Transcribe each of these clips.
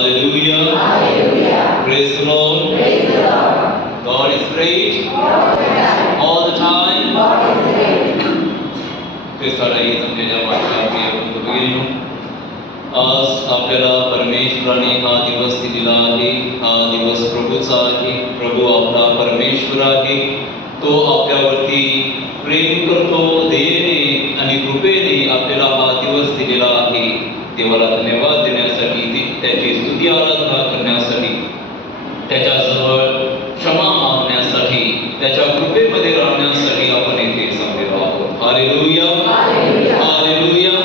Hallelujah. Hallelujah. Praise the Lord. Praise the Lord. God is great all the time. God is great. ख्रिस्तालाही जमलेल्या माझ्या प्रिय बंधू भगिनींनो, आज आपल्याला परमेश्वराने हा दिवस दिलेला आहे. हा दिवस प्रभूचा आहे. प्रभू आपला परमेश्वर आहे. तो आपल्यावरती प्रेम करतो. दयेने आणि कृपेने आपल्याला हा दिवस दिलेला आहे. देवाला धन्यवाद देण्यासाठी, त्याची स्तुती आराधना करण्यासाठी, त्याच्याजवळ क्षमा मागण्यासाठी, त्याच्या कृपेमध्ये राहण्यासाठी आपण इथे जमलेलो आहोत. Hallelujah. Hallelujah.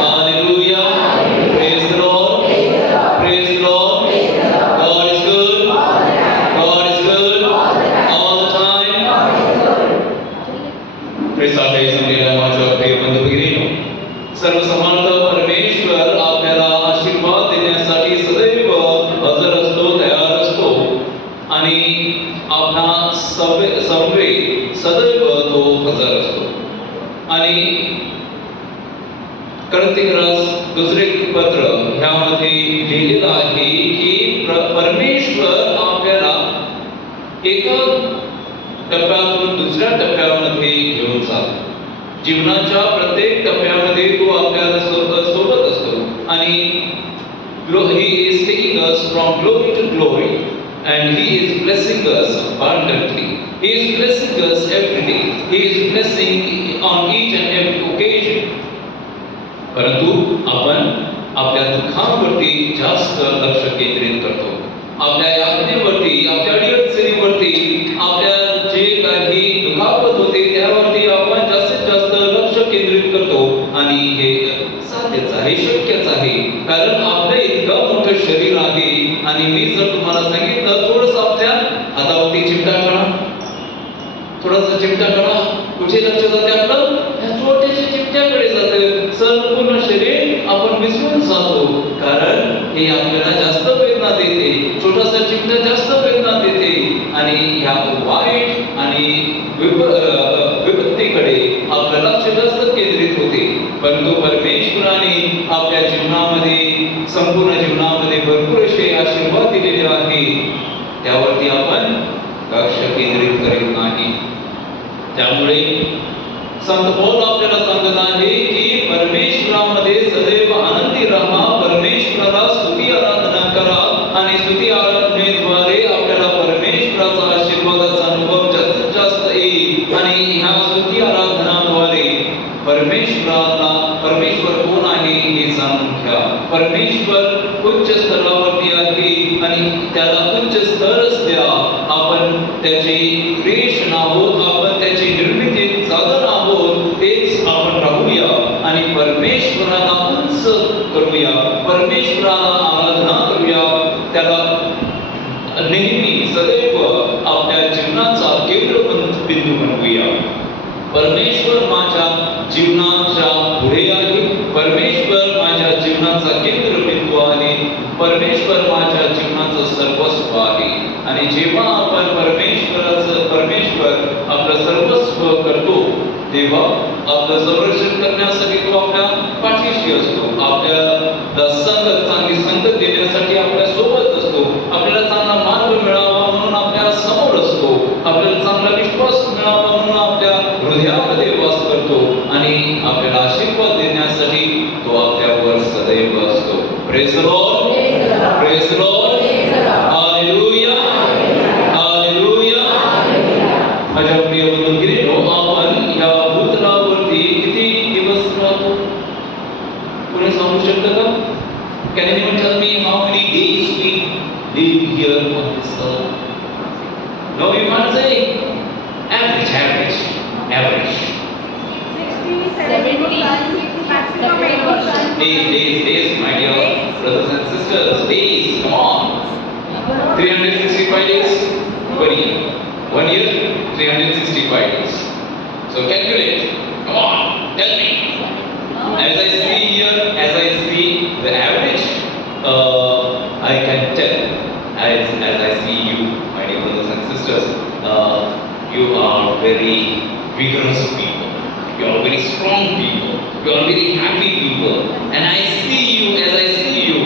Hallelujah. Praise the Lord. Praise the Lord. God is good. God is good all the time. ख्रिस्ताला जमलेल्या माझ्या प्रिय बंधू भगिनींनो, सर्वसमर्थ परमेश्वर आपल्याला आशीर्वाद देण्यासाठी सदैव हजर असतो, तयार असतो आणि आपला सर्वे सदैव तो हजर असतो. आणि करंथीकरास दुसरे पत्र ह्यामध्ये लिहिलेलं आहे की परमेश्वर आपल्याला एका टप्प्यातून दुसऱ्या टप्प्यामध्ये घेऊन जातो. जीवनाच्या प्रत्येक टप्प्यामध्ये तो आपल्याला सोबत असतो आणि he is taking us from glory to glory and he is blessing us abundantly. He is blessing us every day. He is blessing on each and every occasion. परंतु आपण आपल्या दुःखांवरती जास्त लक्ष केंद्रित करतो. आपल्या यातनेवरती, आपल्या अडचणीवरती, आपल्या जे काही दुखापत होते त्यावरती आपण जास्तीत जास्त लक्ष केंद्रित करतो आणि हे साध्यच आहे, शक्यच आहे. कारण आपलं इतकं मोठं शरीर आहे आणि मी जर तुम्हाला सांगितलं थोडंसं आपल्या हातावरती चिमटा करा, थोडासा चिमटा करा, कुठे लक्ष जाते आपलं? या छोट्याशा चिमट्याकडे जाते. संपूर्ण शरीर आपण विसरून जातो. कारण हे आपल्याला जास्त वेदना देते. छोटासा चिमटा जास्त वेदना देते आणि ह्या वाईट आणि विपत्तीकडे आपलं लक्ष जास्त केंद्रित होते. परंतु परमेश्वराने आपल्या जीवनामध्ये, संपूर्ण जीवनामध्ये भरपूर असे आशीर्वाद दिलेले आहे. त्यावरती आपण लक्ष केंद्रित करीत नाही. त्यामुळे संत पौल आपल्याला सांगत आहे की परमेश्वरामध्ये सदैव आनंदी राहा, परमेश्वराला स्तुती आराधना करा आणि स्तुती आराधनेद्वारे आपल्याला परमेश्वराचा आशीर्वादाचा अनुभव जास्तीत जास्त येईल. आणि ह्या स्तुती आराधनाद्वारे परमेश्वर कोण आहे हे जाणून घ्या. परमेश्वर उच्च स्तरावरती आहे आणि त्याला उच्च स्तरच द्या. आपण त्याची क्रिएशन आहोत, आपण त्याची निर्मिती साधन आहोत. तेच आपण राहूया आणि परमेश्वराला उंच करूया, परमेश्वराला आराधना करूया, त्याला नेहमी सदैव आपल्या जीवनाचा केंद्रबिंदू बनवूया. परमेश्वर माझ्या जीवनाच्या पुढे आहे. परमेश्वर माझ्या जीवनाचा केंद्रबिंदू आहे. परमेश्वर माझ्या जीवनाचं सर्वस्व आहे. आणि जेव्हा आपण परमेश्वर आपलं सर्वस्व करतो तेव्हा आपलं संरक्षण करण्यासाठी तो आपल्या पाठीशी असतो. आपल्याला चांगली संगत देण्यासाठी आपल्या सोबत असतो. आपल्याला चांगला मार्ग मिळावा म्हणून आपल्या समोर असतो. आपल्याला चांगला विश्वास मिळावा म्हणून आपल्या हृदयामध्ये वास करतो आणि आपल्याला आशीर्वाद देण्यासाठी तो आपल्यावर सदैव असतो. Praise the Lord. Praise the Lord. Hallelujah. Hallelujah. माझ्या प्रिय बंधूंनो, आपण या भूतलावरती किती दिवस राहतो? कोणी सांगू शकतं का? Can anyone tell me how many days we live here on this earth? No, you can't say. Average. 70, maximum 80. Days, my dear brothers and sisters. Days, come on. 365 days per year. 1 year, 365 days. So calculate. Come on, tell me. As I see here, as I see the average, I can tell. As I see you, my dear brothers and sisters, you are very vigorous people. You are very strong people. You are very happy people. And I see you, as I see you,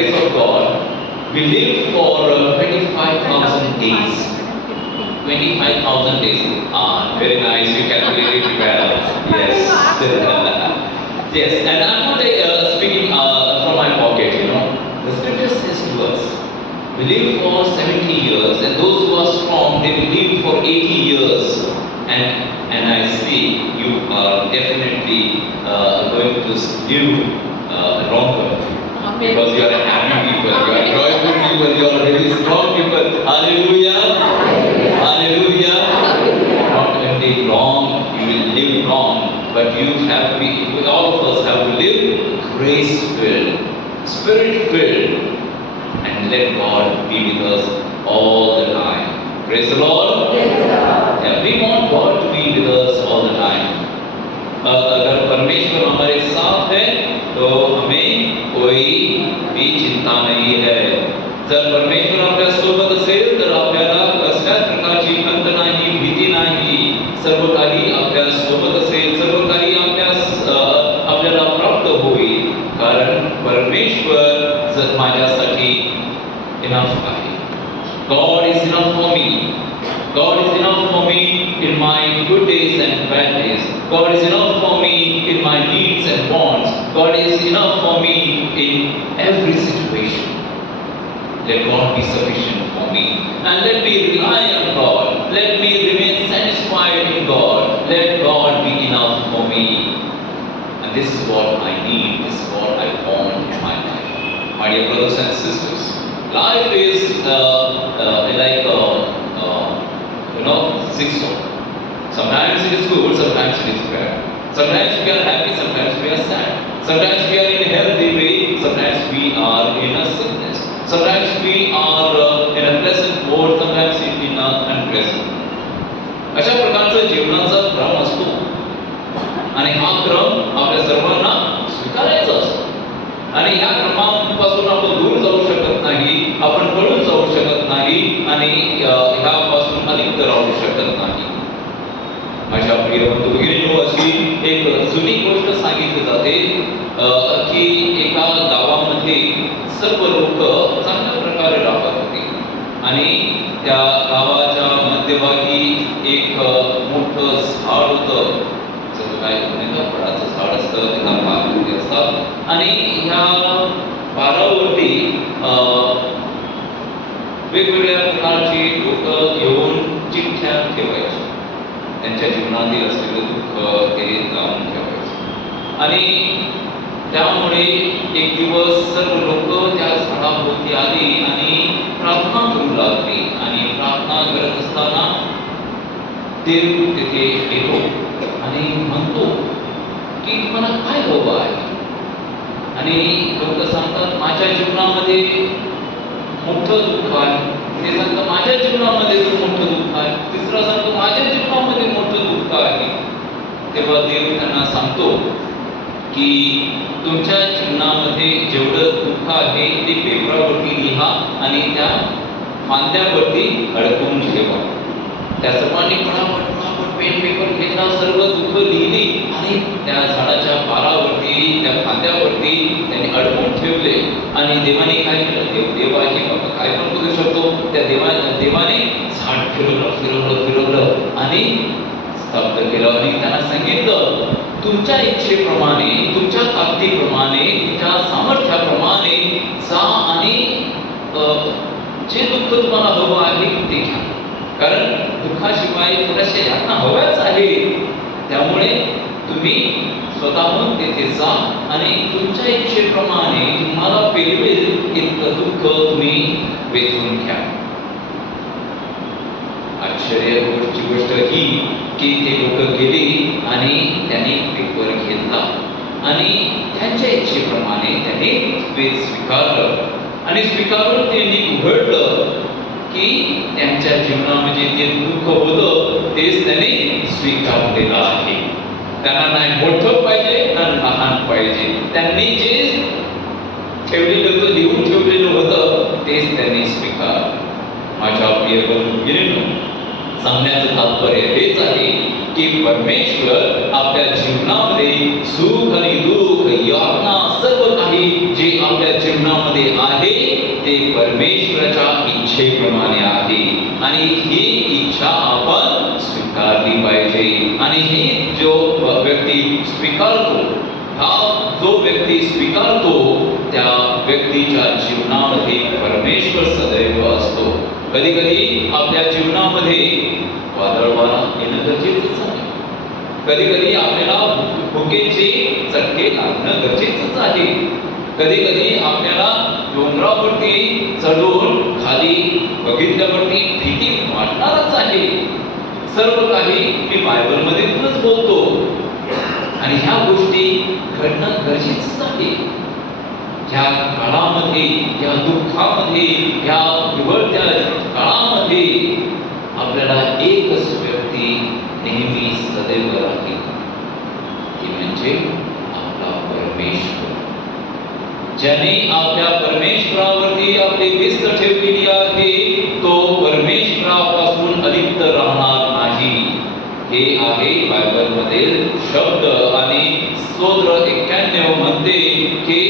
grace of God, we live for 25,000 days. 25,000 days. Very nice. You calculated it well. Yes. Yes. And I'm not speaking from my pocket, you know. The scripture says to us, we live for 70 years, and those who are strong, they will live for 80 years. And I see you are definitely going to live longer. Because you are a happy people, you are joyful people, you are very strong people. Hallelujah! Hallelujah! Not only long, you will live long, but you have to be, all of us have to live grace-filled, spirit-filled, and let God be with us all the time. Praise the Lord! Yeah, we want God to be with us all the time. अगर परमेश्वर हमारे साथ है तो हमें कोई भी चिंता नहीं है. जर परमेश्वर आपल्या सोबत असेल तर आपल्याला कसल्याच प्रकारची खंत नाही, भीती नाही. सर्व काही आपल्या सोबत असेल, सर्व काही आपल्याला प्राप्त होईल, कारण परमेश्वर माझ्यासाठी इनफ आहे. God is enough for me. God is enough for me in my good days and bad days. God is enough for me in my needs and wants. God is enough for me in every situation. Let God be sufficient for me. And let me rely on God. Let me remain satisfied in God. Let God be enough for me. And this is what I need. This is what I want in my life. My dear brothers and sisters, life is like seesaw. Sometimes it is good, sometimes it is bad. Sometimes we are happy, sometimes we are sad. Sometimes we are in a healthy way, sometimes we are in a sickness. Sometimes we are in a pleasant mode, sometimes in an unpleasant. अशा प्रकारचा जीवनाचा क्रम असतो आणि हा क्रम आपल्या सर्वांना स्वीकारायचा असतो. आणि ह्या क्रमापासून आपण दूर जाऊ शकत नाही, आपण पळून जाऊ शकत नाही आणि ह्यापासून अलिप्त राहू शकत नाही. माझ्या प्रिय बंधू भगिनींनो, अशी एक जुनी गोष्ट सांगितली जाते की एका गावामध्ये सर्व लोक चांगल्या प्रकारे राहत होते आणि त्या गावाच्या मध्यभागी एक मोठं झाड होतं. काय फळाचं झाड असतं, त्याला पारवरती असतात आणि ह्या पारावरती वेगवेगळ्या प्रकारची लोक येऊन चिठ्ठ्या ठेवायची. त्यांच्या जीवनातील असलेलं दुःख ते लावून ठेवायचे. आणि त्यामुळे एक दिवस सर्व लोक त्या झाडाभोवती आली आणि प्रार्थना करू लागली. आणि प्रार्थना करत असताना देव तिथे येतो आणि म्हणतो की मला काय हवं आहे. आणि लोक सांगतात माझ्या जीवनामध्ये मोठं दुःख आहे. ते सांगतात माझ्या जीवनामध्ये मोठं दुःख आहे. तिसरा सांगतो माझ्या जीवनामध्ये मोठं दुःख आहे. तेव्हा देव त्यांना सांगतो की तुमच्या जीवनामध्ये जेवढं दुःख आहे ते पेपरावरती लिहा आणि त्या फांद्यावरती अडकवून ठेवा. त्या सर्वांनी पटापट पेन पेपर घेतला, सर्व दुःख लिहिली आणि त्या झाडाच्या पारावरती त्या फांद्यावरती त्यांनी अडकवून ठेवले. आणि देवाने काय केलं, देव आहे बाबा काय पण करू शकतो. त्या देवाने झाड फिरवलं आणि स्तब्ध केलं आणि त्यांना सांगितलं तुमच्या इच्छेप्रमाणे, तुमच्या ताकदीप्रमाणे, तुमच्या सामर्थ्याप्रमाणे जा आणि जे दुःख तुम्हाला हवं आहे ते घ्या. कारण दुःखाशिवाय थोड्याशा यातना हव्याच आहे. त्यामुळे तुम्ही स्वतःहून तेथे जा आणि तुमच्या इच्छेप्रमाणे तुम्हाला पेलवेल इतकं दुःख तुम्ही वेचून घ्या. आश्चर्याची गोष्ट ही की ते लोक गेली आणि त्यांनी पेपर घेतला आणि त्यांच्या इच्छेप्रमाणे त्यांनी वेद स्वीकारलं. आणि स्वीकारून त्यांनी उघडलं की त्यांच्या जीवनामध्ये जे दुःख होतं तेच त्यांनी स्वीकारलेलं आहे. त्यांना नाही मोठं पाहिजे ना लहान पाहिजे. त्यांनी जे ठेवलेलं होतं, लिहून ठेवलेलं होतं तेच त्यांनी स्वीकार. माझ्या प्रिय बंधूंनो, सांगण्याचं तात्पर्य हेच आहे की परमेश्वर आपल्या जीवनामध्ये सुख आणि दुःख, यातना, सर्व काही जे आपल्या जीवनामध्ये आहे ते परमेश्वराच्या इच्छेप्रमाणे आहे आणि ही इच्छा आपण स्वीकारली पाहिजे. आणि ही जो व्यक्ती स्वीकारतो, हा जो व्यक्ती स्वीकारतो त्या व्यक्तीच्या जीवनामध्ये परमेश्वर सदैव असतो. कधी कधी आपल्या जीवनामध्ये वादळ वारा येणं गरजेचंच आहे. कधी कधी आपल्याला भुकेचे चटके लागणं गरजेचंच आहे. कधी कधी आपल्याला डोंगरावरती चढून खाली बघितल्यावरती भीती वाटणारच आहे. सर्व काही मी बायबलमधूनच बोलतो आणि ह्या गोष्टी घडणं गरजेचंच आहे. ह्या काळामध्ये, ह्या दुःखामध्ये, ह्या निवडत्या काळामध्ये आपल्याला एकच व्यक्ती नेहमी सदैव राहील, ती म्हणजे आपला परमेश्वर. ज्याने आपल्या परमेश्वरावरती आपली भिस्त ठेवलेली आहे तो परमेश्वरापासून अलिप्त राहणार नाही. हे आहे बायबलमधील शब्द. आणि स्तोत्र 91 म्हणते की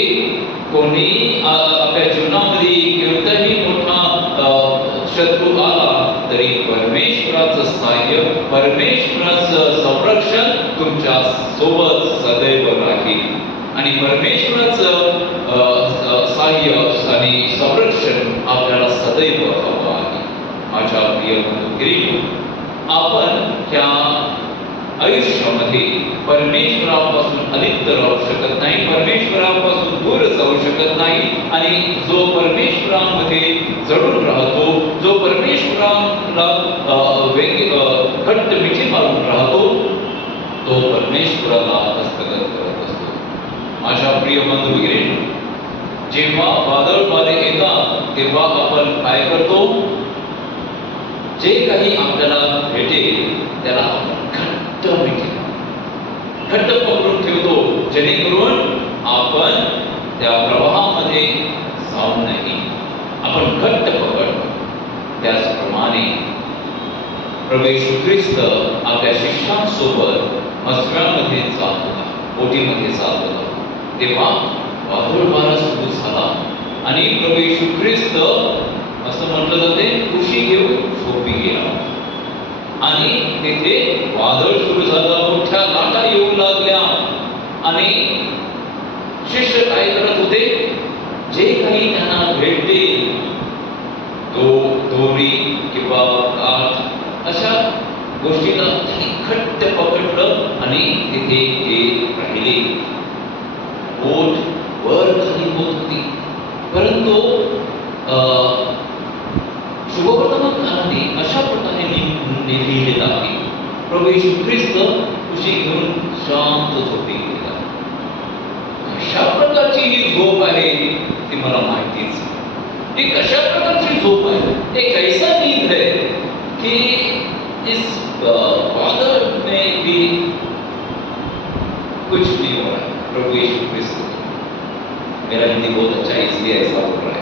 कोणी आपल्या जीवनामध्ये कोणताही मोठा शत्रू आला तरी परमेश्वराचं सहाय्य, परमेश्वराचं संरक्षण तुमच्या सोबत सदैव राहील. आणि परमेश्वराचं सहाय्य आणि संरक्षण आपल्याला सदैव हवं आहे. माझ्या प्रिय बंधुगिरी, आपण त्या आयुष्यामध्ये परमेश्वरापासून अलिप्त राहू शकत नाही, परमेश्वरापासून दूर जाऊ शकत नाही. आणि जो परमेश्वरामध्ये जडून राहतो, जो परमेश्वराला घट्ट मिठी मारून राहतो, तो परमेश्वराला हस्तगत करत असतो. माझ्या प्रिय बंधुगिरींनो, जेव्हा वादळ वारे येतात तेव्हा आपण काय करतो? जे काही आपल्याला भेटेल त्याला आपण घट्ट पकडून ठेवतो, जेणेकरून आपण त्या प्रवाहामध्ये जाऊ नये. आपण घट्ट पकडतो. त्याचप्रमाणे प्रभू येशू ख्रिस्त आपल्या शिष्यांसोबत मसव्यामध्ये जात होता, बोटीमध्ये जात होता. तेव्हा वादळ वारा सुरू झाला आणि प्रभू येशू ख्रिस्त असं म्हटलं जाते उशी घेऊन झोपी गेला. आणि तिथे वादळ सुरू झालं, मोठ्या लाटा येऊ लागल्या. आणि शिष्य काय करत होते? जे काही त्यांना भेटले, दोरी किंवा काठ, अशा गोष्टीला घट्ट पकडलं आणि तिथे ते राहिले. बोट वर खाली होत होती, परंतु शुभवर्तमानकाराने अशा प्रकारे लिहिलेलं आहे, प्रभू येशू ख्रिस्त उशी घेऊन शांत झोपी गेला. कशा प्रकारची ही झोप आहे ती मला माहितीच. ही कशा प्रकारची झोप आहे? एक ऐसा नींद है कि इस बादल में भी कुछ नहीं हो रहा है. प्रभु यीशु ख्रिस्त, मेरा हिंदी बहुत अच्छा है इसलिए ऐसा हो रहा है.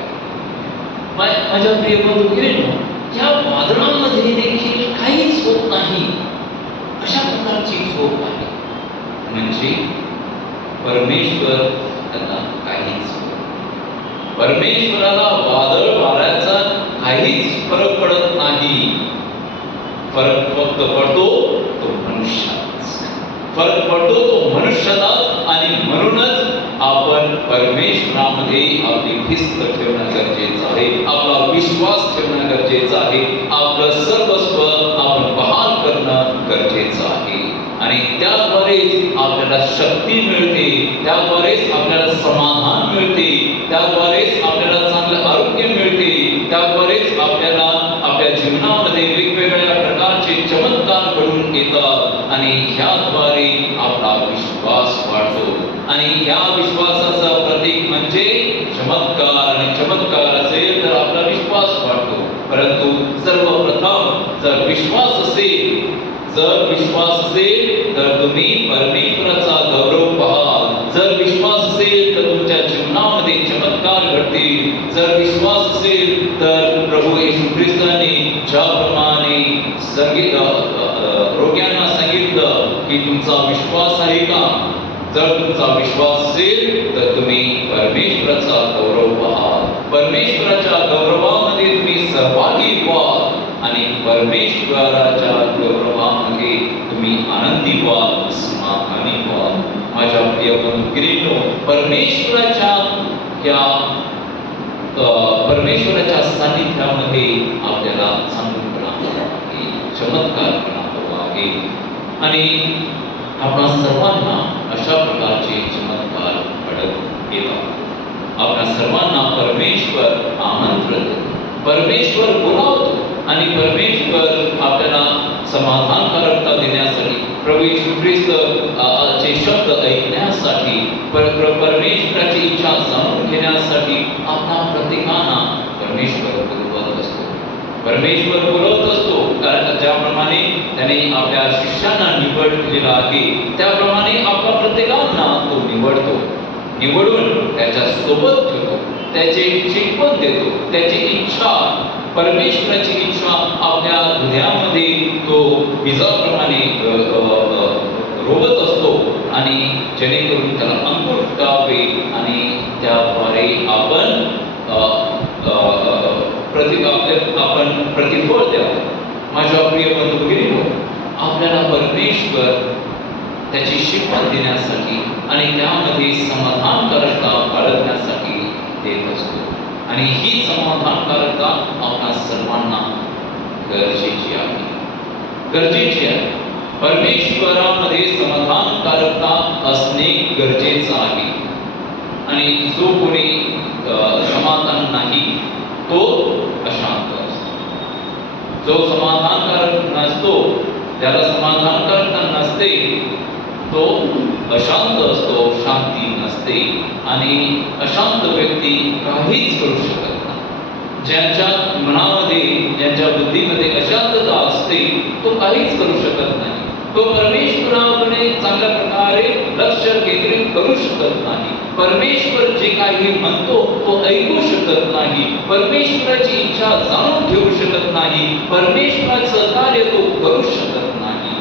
माझ्या प्रिय बंधुगिरींनो, या वादळामध्ये देखील काहीच होत नाही. अशा प्रकारची झोप आहे. म्हणजे परमेश्वर त्यांना काहीच, परमेश्वराला वादळ वाऱ्याचा काहीच फरक पडत नाही. फरक फक्त पडतो तो मनुष्यात, फरक पडतो तो मनुष्यात. आणि म्हणूनच आपण परमेश्वरामध्ये आपली भिस्त ठेवणं गरजेचं आहे, आपला विश्वास ठेवणं गरजेचं आहे, आपलं सर्वस्व आपण बहाल करणं गरजेचं आहे. आणि त्याद्वारेच आपल्याला शक्ती मिळते, त्याद्वारेच आपल्याला समाधान मिळते, त्याद्वारेच आपल्याला चांगलं आरोग्य मिळते, त्याद्वारेच आपल्याला आपल्या जीवनामध्ये वेगवेगळ्या प्रकारचे चमत्कार घडून येतात. आणि ह्याद्वारे आपला विश्वास वाढतो. आणि ह्या विश्वासाचं प्रतीक म्हणजे चमत्कार. आणि चमत्कार असेल तर आपला विश्वास वाढतो. परंतु सर्वप्रथम जर विश्वास असेल, तर तुम्ही परमेश्वराचा गौरव पाहाल. जर विश्वास असेल तर तुमच्या जीवनामध्ये चमत्कार घडतील. जर विश्वास असेल तर प्रभू येशू ख्रिस्ताने ज्याप्रमाणे रोग्यांना सांगितलं की तुमचा विश्वास आहे का, जर तुमचा विश्वास असेल तर तुम्ही परमेश्वराचा गौरव पहा, परमेश्वराच्या गौरवामध्ये तुम्ही सहभागी व्हा आणि परमेश्वराच्या गौरवामध्ये तुम्ही आनंदी व्हा, समाधानी व्हा. माझ्या प्रिय बंधुगिरीनो, परमेश्वराच्या सानिध्यामध्ये आपल्याला चांगुलपणा हवा आहे, चमत्कारपणा हवा आहे आणि आपणा सर्वांना अशा प्रकारचे चमत्कार घडत येतात. आपणा सर्वांना परमेश्वर आमंत्रण देतो, परमेश्वर बोलावतो आणि परमेश्वर आपल्याला समाधानकारकता देण्यासाठी, प्रभू येशू ख्रिस्त चे शब्द ऐकण्यासाठी, परमेश्वराची इच्छा जाणून घेण्यासाठी आपणा प्रत्येकांना परमेश्वर बोलवत असतो. परमेश्वर बोलवत असतो, कारण ज्याप्रमाणे त्याने आपल्या शिष्यांना निवडलेला आहे त्याप्रमाणे आपल्या प्रत्येकांना तो निवडून त्याच्या सोबत ठेवतो, त्याचे शिकवण देतो, त्याची इच्छा, परमेश्वराची इच्छा आपल्या हृदयामध्ये तो बीजाप्रमाणे रोवत असतो आणि जेणेकरून त्याला अंकुर फुटावे आणि त्याद्वारे आपण प्रतिफळ द्यावे. माझ्या प्रिय बंधुभगिनींनो, आपल्याला परमेश्वर त्याची शिकवण देण्यासाठी आणि त्यामध्ये समाधानकारकता बाळगण्यासाठी देत असतो आणि ही समाधानकारकता आपल्या सर्वांना गरजेची आहे. परमेश्वरामध्ये समाधानकारकता असणे गरजेचं आहे आणि जो कोणी समाधान नाही तो अशांत असतो. जो समाधानकारक नसतो, ज्याला समाधानकारकता नसते, तो अशांत असतो, शांती नसते आणि अशांत व्यक्ती काहीच करू शकत नाही. ज्यांच्या मनामध्ये, ज्यांच्या बुद्धीमध्ये अशांतता असते तो काहीच करू शकत नाही. तो परमेश्वराकडे चांगल्या प्रकारे लक्ष केंद्रित करू शकत नाही. परमेश्वर जे काही म्हणतो तो ऐकू शकत नाही. परमेश्वराची इच्छा जाणून घेऊ शकत नाही. परमेश्वराचं कार्य तो करू शकत नाही.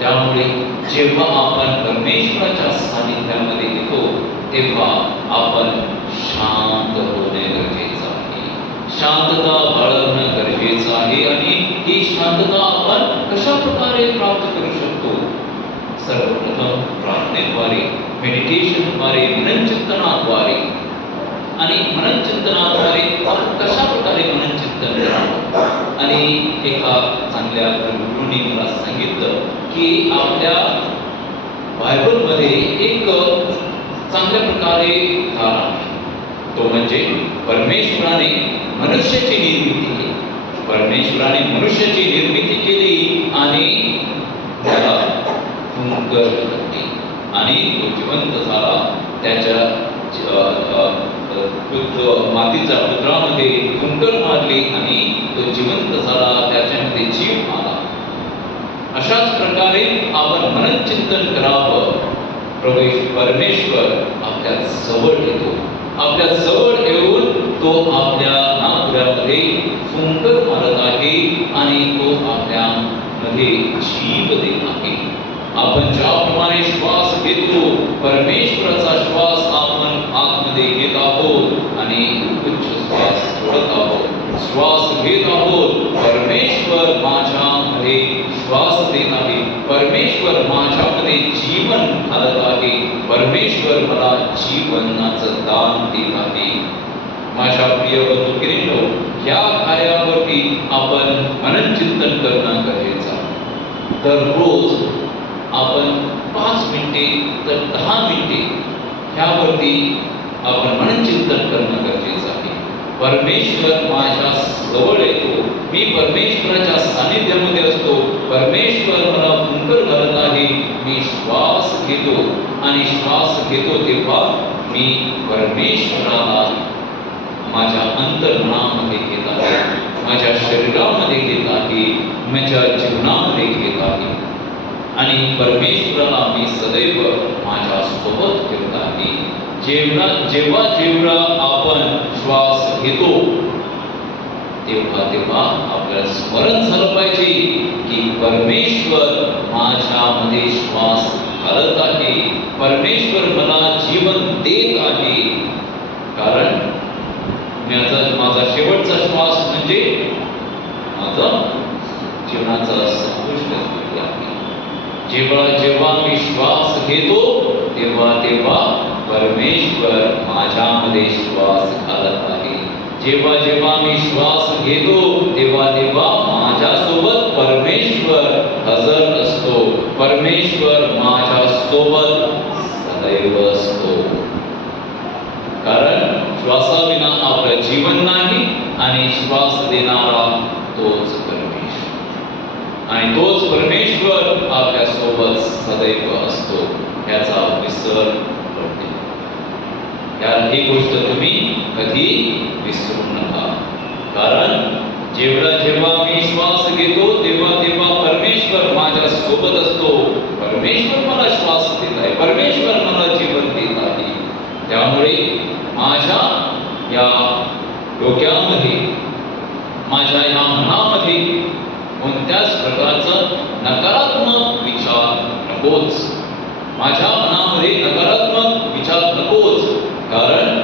त्यामुळे जेव्हा आपण परमेश्वराच्या सानिध्यामध्ये येतो तेव्हा आपण शांत होणे गरजेचं आहे, शांतता बाळगणं गरजेचं आहे. आणि ही शांतता आपण कशा प्रकारे प्राप्त करू शकतो? सर्वप्रथम प्रार्थनेद्वारे, मेडिटेशनद्वारे, मननचिंतनाद्वारे. आणि मननचिंतनाद्वारे आपण कशा प्रकारे मननचिंतन करावं? आणि एका चांगल्या गुरुनी मला सांगितलं की आपल्या बायबलमध्ये एक चांगल्या प्रकारे धारा आहे, तो म्हणजे परमेश्वराने मनुष्याची निर्मिती केली. परमेश्वराने मनुष्याची निर्मिती केली आणि त्याला फुंकर घातली आणि तो जिवंत झाला. त्याच्या मातीच्या पुत्रामध्ये फुंकर मारली आणि तो जिवंत झाला, त्याच्यामध्ये जीव आला. अशाच प्रकारे आपण मननचिंतन करावं. परमेश्वर आपल्या जवळ येतो, आपल्या जवळ येऊन तो आपल्या नागपुरामध्ये फुंकर मारत आहे आणि तो आपल्यामध्ये जीव देत आहे. आपण ज्याप्रमाणे श्वास घेतो, परमेश्वराचा श्वास आपण आतमध्ये घेत आहोत आणि उच्च श्वास सोडत आहोत. श्वास घेत आहोत, परमेश्वर माझ्यामध्ये श्वास देत आहे, परमेश्वर माझ्यामध्ये जीवन घालत आहे, परमेश्वर मला जीवनाचं दान देत आहे. माझ्या प्रिय बंधुगिरींनो, या कार्यावरती आपण मननचिंतन करणं गरजेचं आहे. दररोज आपण 5 मिनिटे तर 10 मिनिटे ह्यावरती आपण मननचिंतन करणं गरजेचं आहे. परमेश्वर माझ्या जवळ येतो, मी परमेश्वराच्या सानिध्यामध्ये असतो, परमेश्वर मला फुंकर घालत आहे. मी श्वास घेतो आणि श्वास घेतो तेव्हा मी परमेश्वराला माझ्या अंतर्मनामध्ये घेत आहे, माझ्या शरीरामध्ये घेत आहे, माझ्या जीवनामध्ये घेत आहे आणि परमेश्वराला मी सदैव माझ्या सोबत ठेवत आहे. जेव्हा आपण श्वास घेतो तेव्हा आपल्याला स्मरण झालं पाहिजे की परमेश्वर माझ्यामध्ये श्वास घालत आहे. परमेश्वर मला जीवन देत आहे. कारण माझा शेवटचा श्वास म्हणजे माझा जीवनाचा संपुष्ट झालेला आहे. जेव्हा जेव्हा मी श्वास घेतो तेव्हा तेव्हा परमेश्वर माझ्यामध्ये श्वास घालत आहे. जेव्हा जेव्हा मी श्वास घेतो तेव्हा तेव्हा माझ्यासोबत परमेश्वर हजर असतो. परमेश्वर माझ्यासोबत सदैव असतो. कारण श्वासाविना आपलं जीवन नाही आणि श्वास देणारा तोच परमेश्वर. आणि तोच परमेश्वर आपल्या सोबत सदैव असतो याचा विसर पडतो. ही गोष्ट तुम्ही कधी विसरू नका. कारण जेव्हा जेव्हा मी श्वास घेतो तेव्हा तेव्हा परमेश्वर माझ्या सोबत असतो. परमेश्वर मला श्वास देत आहे. परमेश्वर मला जीवन देत आहे. त्यामुळे माझ्या या डोक्यामध्ये, माझ्या या मनामध्ये कोणत्याच प्रकारचा नकारात्मक विचार नकोच. माझ्या मनामध्ये नकारात्मक विचार नकोच. कारण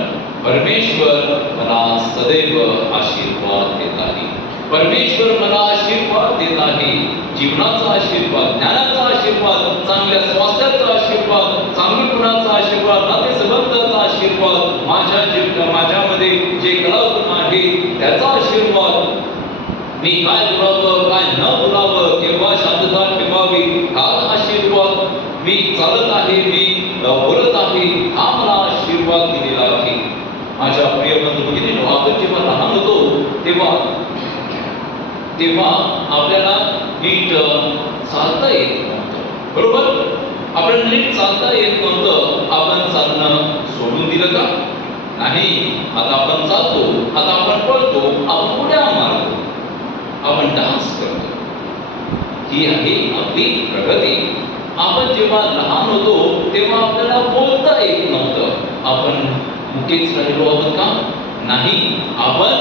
परमेश्वर मला सदैव आशीर्वाद देत आहे. परमेश्वर मला आशीर्वाद देत आहे. जीवनाचा आशीर्वाद, ज्ञानाचा आशीर्वाद, चांगल्या स्वास्थ्याचा आशीर्वाद, चांगुलपणाचा आशीर्वाद, नातेसंबंधाचा आशीर्वाद, माझ्यामध्ये जे कलागुण आहे त्याचा आशीर्वाद. मी काय बोलावं काय न बोलावं, केव्हा शांतता ठेवावी हा आशीर्वाद. मी चालत आहे, मी बोलत आहे हा मला आशीर्वाद दिलेला आहे. माझ्या प्रिय बंधू भगिनींनो, आपण जेव्हा लहान होतो तेव्हा आपल्याला नीट चालता येत नव्हतं. बरोबर? आपल्याला नीट चालता येत नव्हतं. आपण चालणं सोडून दिलं का? नाही. आता आपण चालतो, आता आपण पळतो, आपण उड्या मारतो, आपण डान्स करतो. ही आहे आपली प्रगती. आपण जेव्हा लहान होतो तेव्हा आपल्याला बोलता येत नव्हतं. आपण मुकेच राहिलो आहोत का? नाही. आपण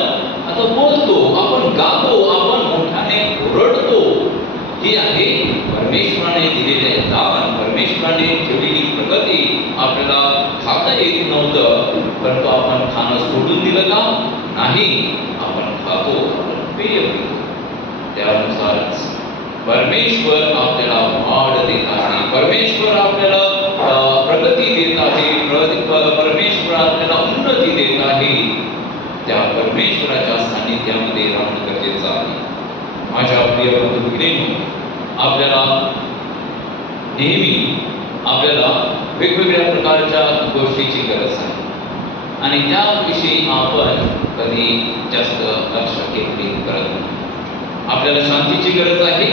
आता बोलतो, आपण गातो, आपण मोठ्याने ओरडतो. ही आहे परमेश्वराने दिलेले दान, परमेश्वराने ठेवलेली प्रगती. आपल्याला खाता येत नव्हतं, परंतु आपण खाणं सोडून दिलं का? नाही. आपण खातो, आपण पेय पितो. त्यानुसारच परमेश्वर आपल्याला वाढ देत आहे. परमेश्वर आपल्याला प्रगती देत आहे. परमेश्वर आपल्याला उन्नती देत आहे. त्या परमेश्वराच्या सानिध्यामध्ये राहणं गरजेचं आहे. माझ्या प्रिय बंधू भगिनींनो, आपल्याला नेहमी वेगवेगळ्या प्रकारच्या गोष्टीची गरज आहे आणि त्याविषयी आपण कधी जास्त लक्ष केंद्रित करत नाही. आपल्याला शांतीची गरज आहे,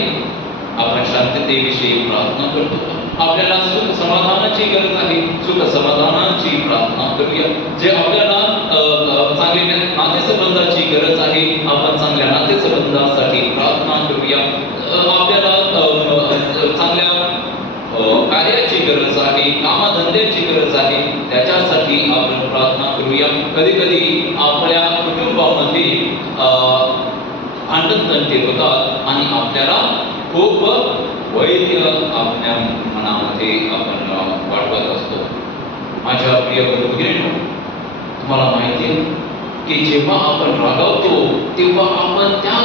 आपण शांततेविषयी प्रार्थना करतो. आपल्याला सुख समाधानाची गरज आहे, सुख समाधानाची प्रार्थना करूया. जे आपल्याला चांगल्या नातेसंबंधाची गरज आहे, आपण चांगल्या नातेसंबंधासाठी प्रार्थना करूया. आपल्याला चांगल्या कार्याची गरज आहे, कामधंद्याची गरज आहे, त्याच्यासाठी आपण प्रार्थना करूया. कधी कधी आपल्या कुटुंबामध्ये भांडणतंटे होतात आणि आपल्याला खूप वैद्य आपल्या मनामध्ये आपण वाढवत असतो. माझ्या प्रिय बंधूंनो, तुम्हाला माहिती आहे की जेव्हा आपण रागावतो तेव्हा आपण त्या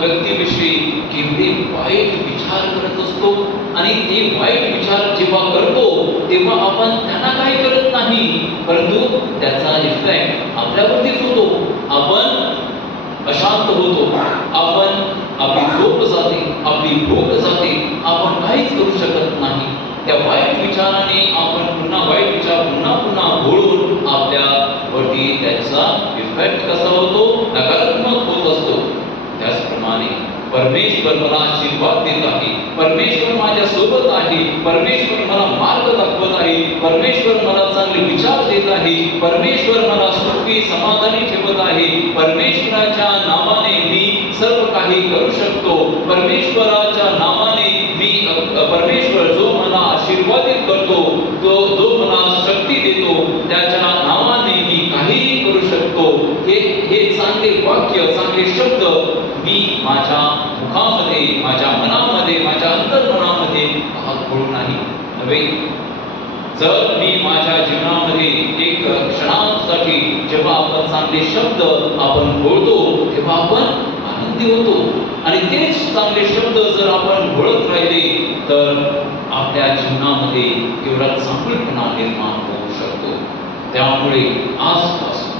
व्यक्तीविषयी केवढे वाईट विचार करत असतो आणि ते वाईट विचार जेव्हा करतो तेव्हा आपण त्यांना काही करत नाही, परंतु त्याचा इफेक्ट आपल्यावरतीच होतो. आपण अशांत होतो, आपली झोप जाते, आपली भूक जाते, आपण काहीच करू शकत नाही. त्या वाईट विचाराने आपण पुन्हा वाईट विचार पुन्हा घोळून आपल्यावरती त्याचा इफेक्ट कसा होतो? नकारात्मक होत असतो. त्याचप्रमाणे परमेश्वर मला आशीर्वाद देत आहे, परमेश्वर माझ्या सोबत आहे, परमेश्वर मला मार्ग दाखवत आहे, परमेश्वर मला चांगले विचार देत आहे, परमेश्वर मला सुखी समाधानी ठेवत आहे. परमेश्वराच्या नावाने मी सर्व काही करू शकतो. परमेश्वराच्या नावाने मी परमेश्वर जो मला आशीर्वादित करतो, जो मला शक्ती देतो, त्याच्या नावाने मी काहीही करू शकतो. हे चांगले वाक्य, चांगले शब्द मी माझ्या मुखामध्ये, माझ्या मनामध्ये, माझ्या अंतर्मनामध्ये घोळून नाही नव्हे. जर मी माझ्या जीवनामध्ये एक क्षणासाठी जेव्हा आपण चांगले शब्द आपण बोलतो तेव्हा आपण आनंदी होतो आणि तेच चांगले शब्द जर आपण बोलत राहिले तर आपल्या जीवनामध्ये एवढा चांगलपणा निर्माण होऊ शकतो. त्यामुळे आजपासून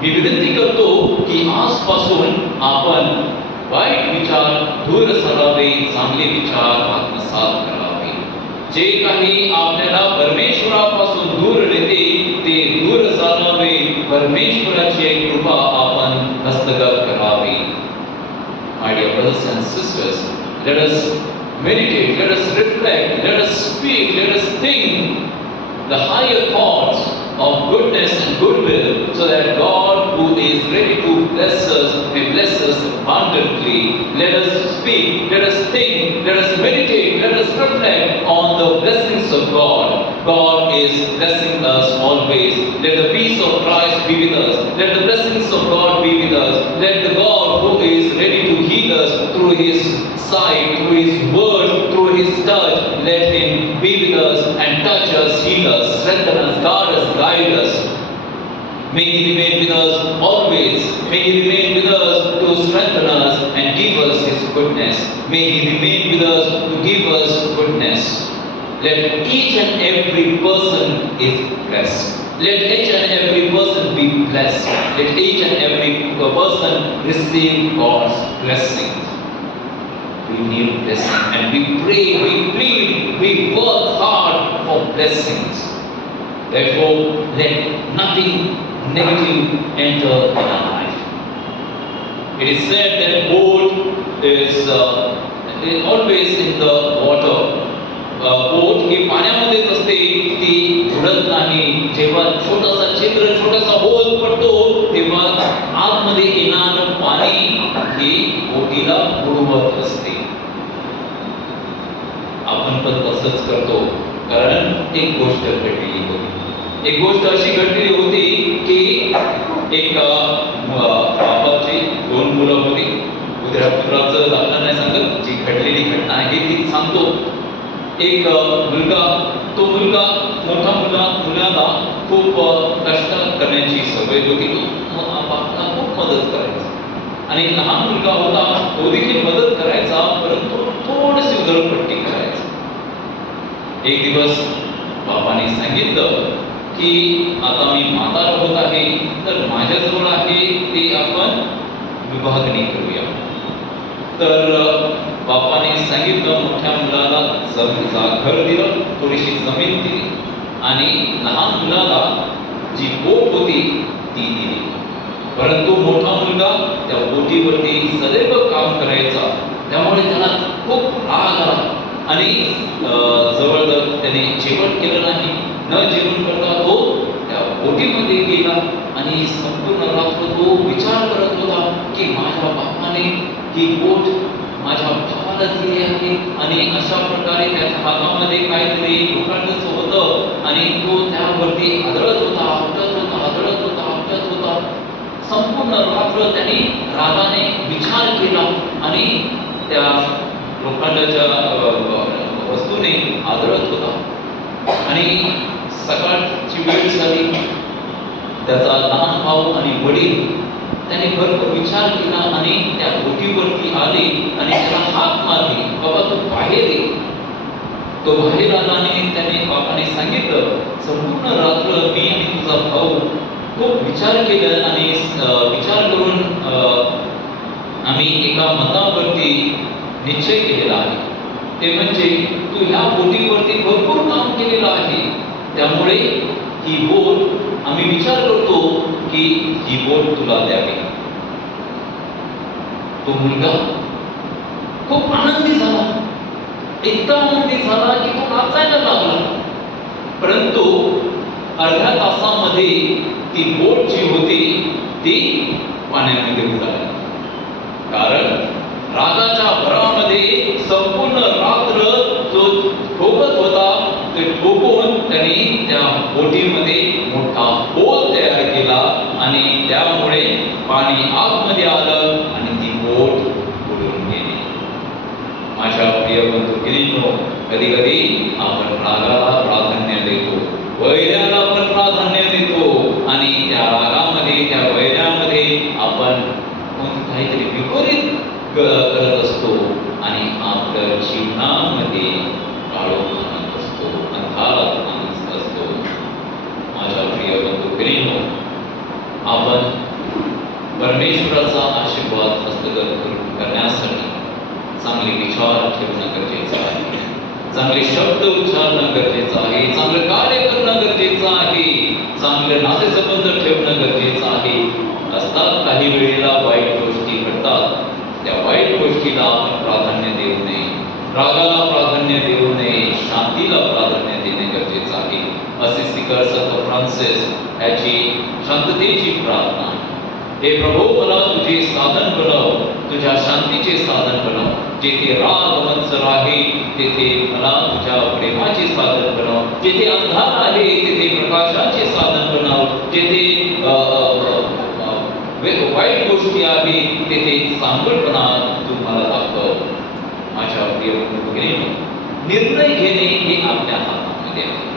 मी विनंती करतो की आजपासून आपण वाईट विचार दूर सारावे, चांगले विचार आत्मसात करावे. जे काही आपल्याला परमेश्वरापासून दूर नेते ते दूर सारावे. परमेश्वराची कृपा आपण हस्तगत करावी. My dear brothers and sisters, let us meditate, let us reflect, let us speak, let us think the higher thoughts of goodness and goodwill, so that God, who is ready to bless us, may bless us abundantly. Let us speak, let us think, let us meditate, let us reflect on the blessings of God. God is blessing us always. Let the peace of Christ be with us. Let the blessings of God be with us. Let the God who is ready to heal us through His sight, through His word, through His touch, let Him be with us and touch us, heal us, strengthen us, guard us, guide us. May He remain with us always. May He remain with us to strengthen us and give us His goodness. May He remain with us to give us goodness. Let each and every person is blessed. Let each and every person be blessed. Let each and every person receive God's blessings. We need blessing and we pray, we plead, we work hard for blessings. Therefore, let nothing negative enter in our life. It is said that boat is always in the water. बोट ही पाण्यामध्येच असते, ती बुडत नाही. जेव्हा छोटासा छिद्र, छोटासा hole पडतो तेव्हा आतमध्ये येणारं पाणी ही बोटीला बुडवत असते. आपण पण तसंच करतो, कारण एक गोष्ट घडलेली होती. एक गोष्ट अशी घडलेली होती की एक बापाची 2 मुलं होती. उद्याचं दाखला नाही सांगत, जी घडलेली घटना आहे ती सांगतो. एक मुलगा, तो मुलगा मुलाला खूप कष्ट करण्याची सवय होती. तो बापाला खूप मदत करायचा आणि लहान मुलगा होता, तो देखील मदत करायचा, परंतु थोडीशी उधळपट्टी करायचा. एक दिवस बापाने सांगितलं की आता मी म्हातारा होत आहे, तर माझ्याजवळ आहे ते आपण विभागणी करूया. तर बापाने सांगितलं, मोठ्या मुलाला घर दिलं, थोडीशी जमीन दिली आणि लहान मुलाला जी बोट होती ती दिली. परंतु मोठा मुलगा त्या बोटीवरती सदैव काम करायचा, त्यामुळे त्याला खूप राग आला आणि जवळजवळ त्याने जेवण केलं नाही. न जेवण करता तो त्या बोटीमध्ये गेला आणि संपूर्ण रात्र तो विचार करत होता की माझ्या बापाने ही बोट माझ्या भावाला दिली आहे आणि अशा प्रकारे त्याच्या हातामध्ये काहीतरी लोखंडच होतं आणि तो त्यावरती आदळत होता, आदळत होता. संपूर्ण रात्र त्याने रागाने विचार केला आणि त्या लोखंडाच्या वस्तूने आदळत होता. आणि सकाळची वेळ झाली. त्याचा लहान भाऊ आणि वडील त्याने भरपूर विचार केला आणि त्या बोटीवरती आले आणि त्याला हाक मारली, बाबा तू बाहेर ये. तो बाहेर आला आणि त्याने बापाने सांगितलं, संपूर्ण रात्र मी आणि तुझा भाऊ खूप विचार केला आणि विचार करून आम्ही एका मतावरती निश्चय केलेला आहे. ते म्हणजे तू ह्या बोटीवरती भरपूर काम केलेलं आहे, त्यामुळे ही बोट आम्ही विचार करतो की ही बोट तुला द्यावी. तो मुलगा खूप आनंदी झाला, इतका आनंदी झाला की तो नाचायला लागला. परंतु अर्ध्या तासामध्ये ती बोट जी होती ती पाण्यामध्ये बुडाली. कारण रागाच्या भरामध्ये संपूर्ण रात्र जो ठोकत होता ते ठोकून त्यांनी त्या बोटीमध्ये मोठा होल तयार केला आणि त्यामुळे पाणी आतमध्ये आलं आणि ती बोट बुडून गेली. माझ्या प्रिय बंधू, कधी कधी आपण रागाला प्राधान्य देतो, वैराला आपण प्राधान्य देतो आणि त्या रागामध्ये त्या वैरामध्ये आपण काहीतरी विपरीत करत असतो आणि आपल्या जीवनामध्ये काळोख आणत असतो, अंधारात आणत असतो. माझ्या प्रिय बंधू भगिनींनो, आपण परमेश्वराचा आशीर्वाद हस्तगत करण्यासाठी चांगले विचार ठेवणं गरजेचं आहे, चांगले शब्द उच्चारणं गरजेचं आहे, चांगलं कार्य करणं गरजेचं आहे, चांगले नातेसंबंध ठेवणं गरजेचं आहे. असतात काही वेळेला वाईट गोष्टी घडतात, त्या वाईट गोष्टीला आपण प्राधान्य देऊ नये, रागाला प्राधान्य देऊ नये, शांतीला प्राधान्य देणे गरजेचं आहे. असे सिकर संत फ्रान्सिस याची शांततेची प्रार्थना, हे प्रभू मला तुझे साधन बनव, तुझ्या शांतीचे साधन बनव. जेथे राग मत्सर आहे तेथे मला तुझ्या प्रेमाचे साधन बनव. जेथे अंधार आहे तेथे प्रकाशाचे साधन बनव. जेथे वाईट गोष्टी आहे तेथे चांगलपणा तू मला दाखव. माझ्या प्रिय भगिनींनो, निर्णय घेणे हे आपल्या हातामध्ये आहे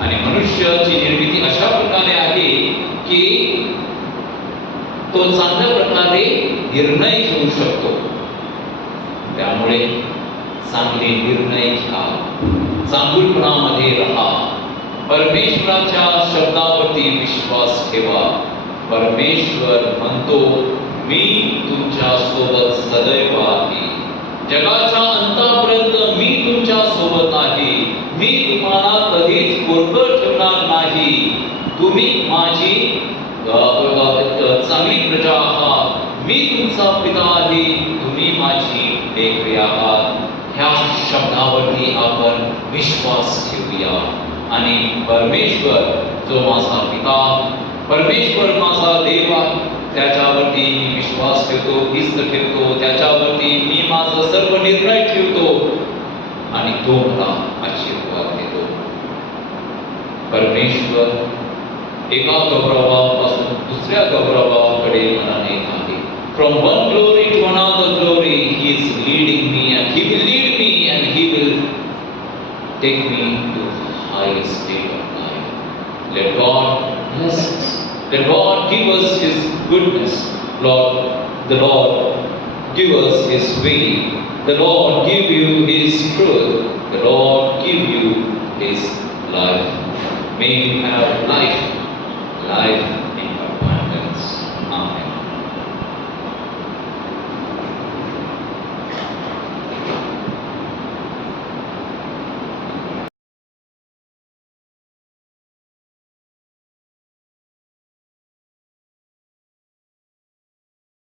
आणि मनुष्याची निर्मिती अशा प्रकारे आहे की तो चांगल्या प्रकारे निर्णय घेऊ शकतो. त्यामुळे चांगले निर्णय घ्या, चांगुलपणामध्ये राहा, परमेश्वराच्या शब्दावरती विश्वास ठेवा. परमेश्वर म्हणतो, मी तुमच्या सोबत सदैव आहे, जगाच्या अंतापर्यंत मी तुमच्या सोबत आहे, मी तुम्हाला कधीच कोरडं ठेवणार नाही, तुम्ही माझी चांगली प्रजा आहात, मी तुमचा पिता आहे, तुम्ही माझी लेकरे आहात. ह्या शब्दावरती आपण विश्वास ठेवूया आणि परमेश्वर जो माझा पिता, परमेश्वर माझा देव आहे, त्याच्यावरती मी विश्वास ठेवतो, भिस्त ठेवतो, त्याच्यावरती मी माझा सर्व निर्णय ठेवतो आणि तो मला आशीर्वाद देतो. परमेश्वर एका गौरवापासून दुसऱ्या गौरवाकडे मला नेत आहे. From one glory to another glory, He is leading me and He will lead me and He will take me to the highest state of life. Let God bless us. Let God give us His goodness. The Lord give us His way. The Lord give you His truth. The Lord give you His life. May you have life